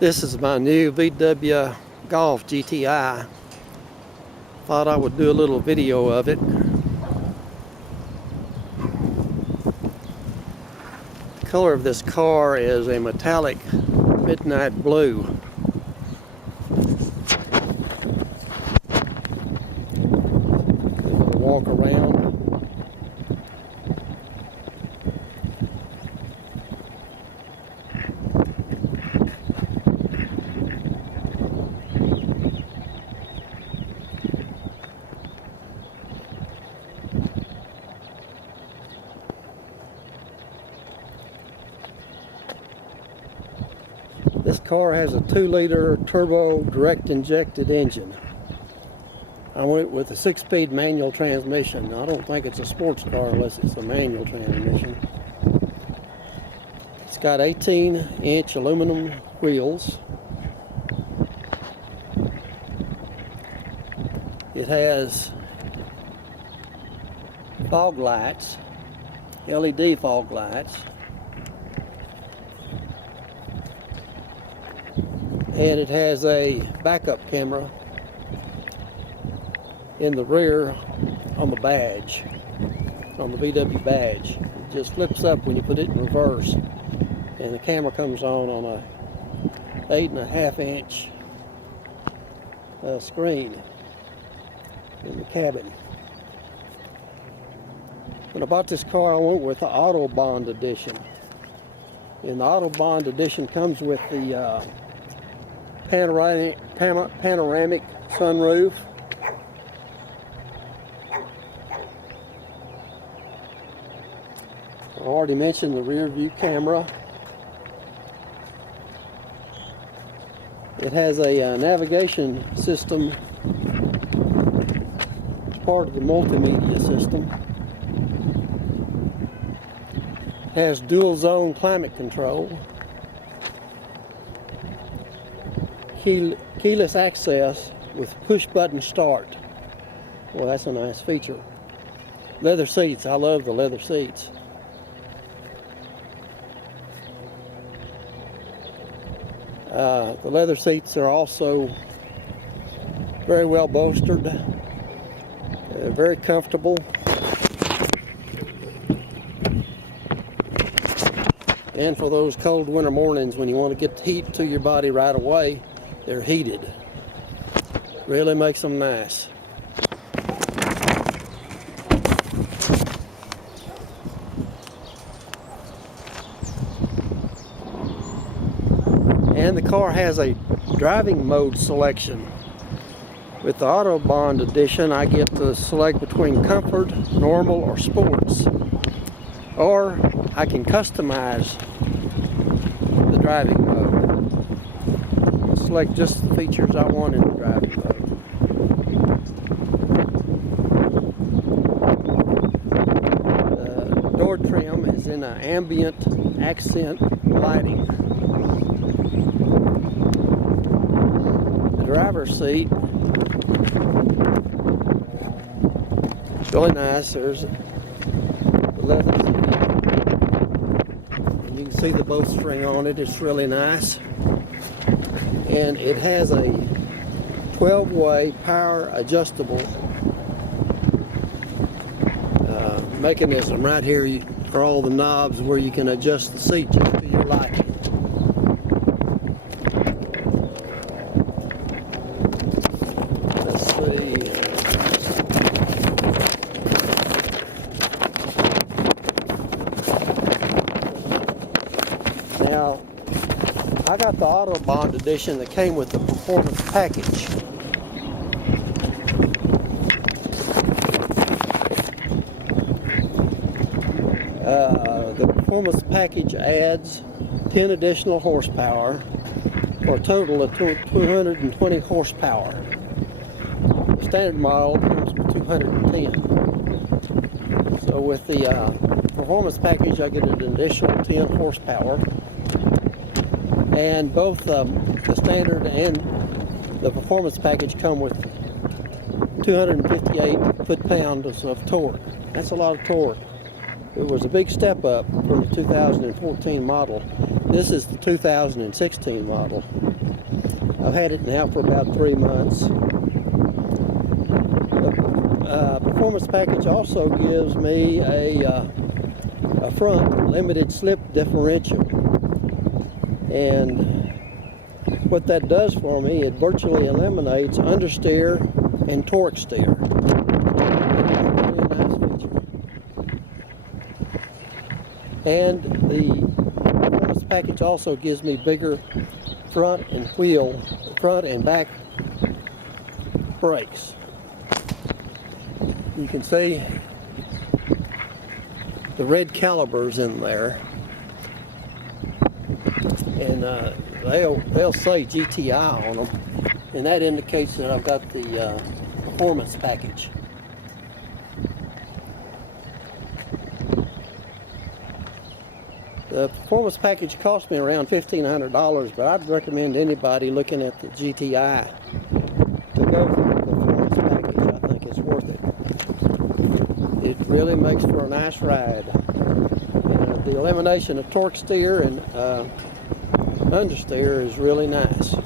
This is my new VW Golf GTI. Thought I would do a little video of it. The color of this car is a metallic midnight blue. Walk around. This car has a 2-liter turbo direct injected engine. I went with a 6-speed manual transmission. I don't think it's a sports car unless it's a manual transmission. It's got 18-inch aluminum wheels. It has fog lights, LED fog lights. And it has a backup camera in the rear on the badge, on the VW badge. It just flips up when you put it in reverse, and the camera comes on a 8.5-inch screen in the cabin. When I bought this car, I went with the Autobahn edition. And the Autobahn edition comes with the panoramic sunroof. I already mentioned the rear view camera. It has a navigation system as part of the multimedia system. It has dual zone climate control. Keyless access with push button start. Well, that's a nice feature. Leather seats. I love the leather seats. The leather seats are also very well bolstered, very comfortable, and for those cold winter mornings when you want to get the heat to your body right away, they're heated. Really makes them nice. And the car has a driving mode selection. With the Autobahn edition, I get to select between comfort, normal, or sports. Or I can customize the driving mode. Select just the features I want in the driving mode. The door trim is in an ambient accent lighting. The driver's seat, really nice. There's the leather seat. And you can see the bowstring on it. It's really nice. And it has a 12-way power adjustable mechanism right here for all the knobs where you can adjust the seat just to your liking. Let's see. Now, I got the Autobahn edition that came with the performance package. The performance package adds 10 additional horsepower for a total of 220 horsepower. The standard model comes with 210. So with the performance package, I get an additional 10 horsepower. And both the standard and the performance package come with 258 foot-pounds of torque. That's a lot of torque. It was a big step up from the 2014 model. This is the 2016 model. I've had it now for about 3 months. The performance package also gives me a front limited slip differential. And what that does for me, it virtually eliminates understeer and torque steer. It's really a nice feature. And the performance package also gives me bigger front and back brakes. You can see the red calipers in there, and they'll say GTI on them, and that indicates that I've got the performance package. The performance package cost me around $1,500, but I'd recommend anybody looking at the GTI to go for the performance package. I think it's worth it. It really makes for a nice ride. And the elimination of torque steer and understeer is really nice.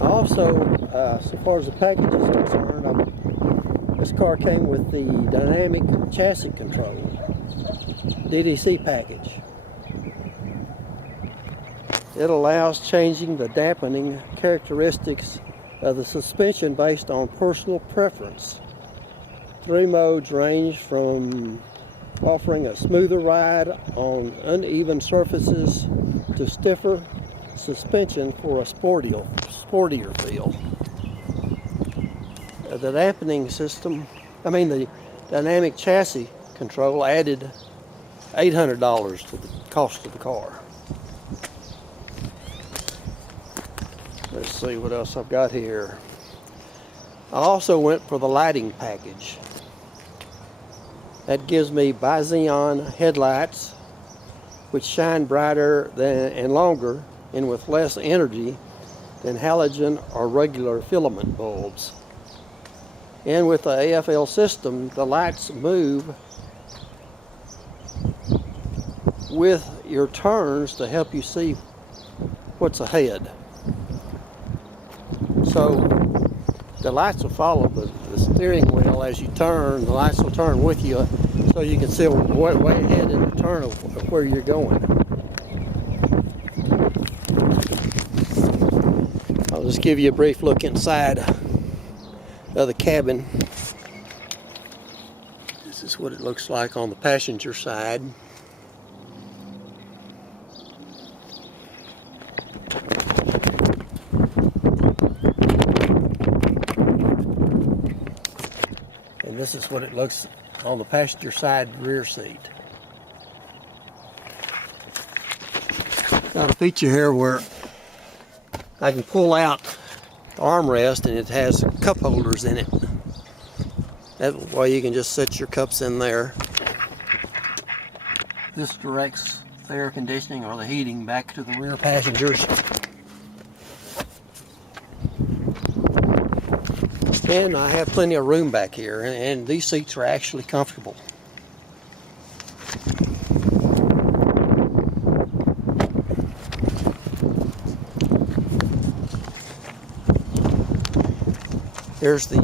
Also, so far as the package is concerned, this car came with the dynamic chassis control, DDC package. It allows changing the dampening characteristics of the suspension based on personal preference. 3 modes range from offering a smoother ride on uneven surfaces to stiffer suspension for a sportier feel. The dampening system, the dynamic chassis control added $800 to the cost of the car. Let's see what else I've got here. I also went for the lighting package. That gives me bi-xenon headlights, which shine brighter and longer and with less energy than halogen or regular filament bulbs. And with the AFL system, the lights move with your turns to help you see what's ahead. So the lights will follow the steering wheel as you turn. The lights will turn with you so you can see way ahead in the turn of where you're going. I'll just give you a brief look inside of the cabin. This is what it looks like on the passenger side. And this is what it looks on the passenger side rear seat. Got a feature here where I can pull out the armrest and it has cup holders in it. That way you can just set your cups in there. This directs the air conditioning or the heating back to the rear passengers. And I have plenty of room back here, and these seats are actually comfortable. There's the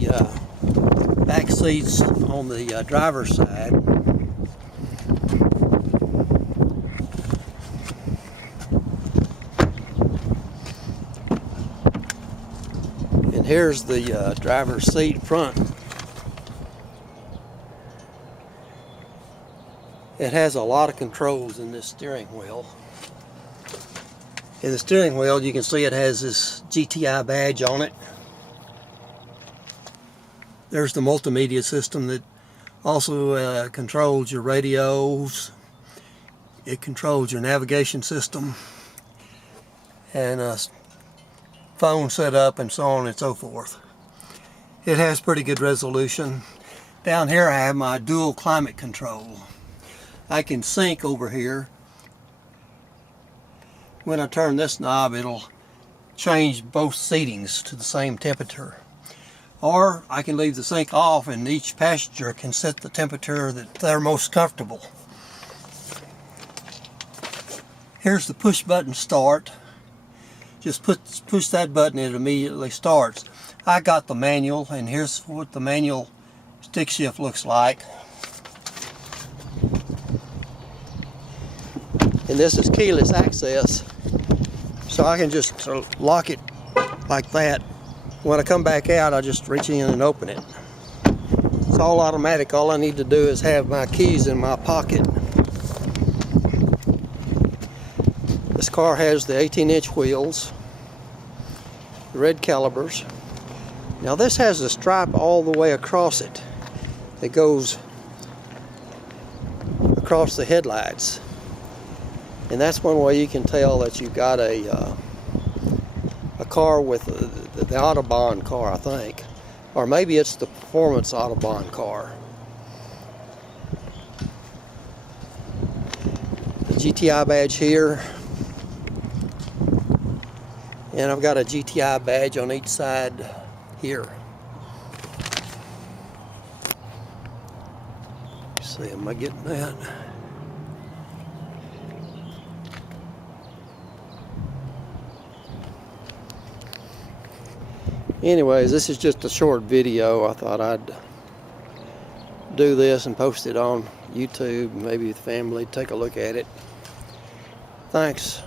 back seats on the driver's side. And here's the driver's seat front. It has a lot of controls in this steering wheel. In the steering wheel, you can see it has this GTI badge on it. There's the multimedia system that also controls your radios. It controls your navigation system and phone setup and so on and so forth. It has pretty good resolution. Down here I have my dual climate control. I can sync over here. When I turn this knob, it'll change both seatings to the same temperature. Or I can leave the sink off and each passenger can set the temperature that they're most comfortable. Here's the push button start. Just push that button, it immediately starts. I got the manual, and here's what the manual stick shift looks like. And this is keyless access, so I can just sort of lock it like that. When I come back out, I just reach in and open it. It's all automatic. All I need to do is have my keys in my pocket. This car has the 18-inch wheels, the red calipers. Now this has a stripe all the way across it that goes across the headlights. And that's one way you can tell that you've got a car with the Autobahn car, I think. Or maybe it's the performance Autobahn car. The GTI badge here. And I've got a GTI badge on each side here. Let's see, am I getting that? Anyways, this is just a short video. I thought I'd do this and post it on YouTube. Maybe the family take a look at it. Thanks.